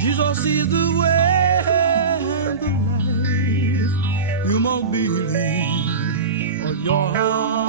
Jesus is the way and the life. You must believe on your heart.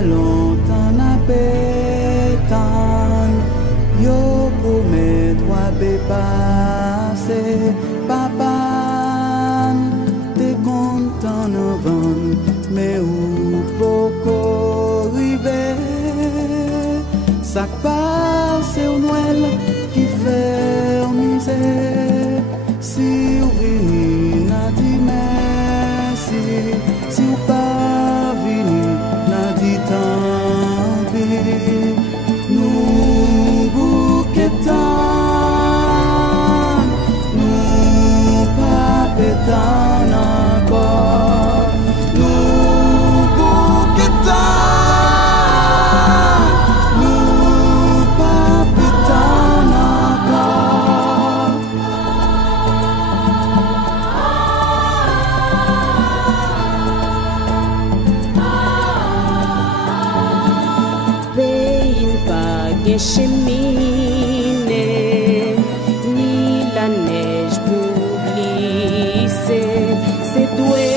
fait longtemps n'a pétan, yo promet toi be passer, papa, t'es content avant, mais où beaucoup river, ça passe au Noël qui fait misère, si vous venez n'a dit merci, si vous pas venez n'a dit tant pis, nous bouquetons, nous pas pétons encore, nous bouquetons, nous pas pétons encore. Pays pas cheminée, ni la neige pour glisser. C'est doué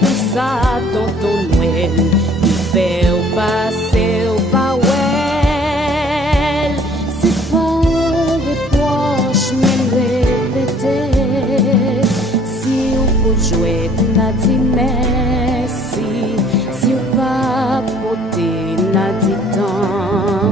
pour ça, tonton Noël, qui fait au passer au pawel. C'est pas des poches, mais répéter. Si on peut jouer, n'a dit merci. Si on va porter, n'a dit tant.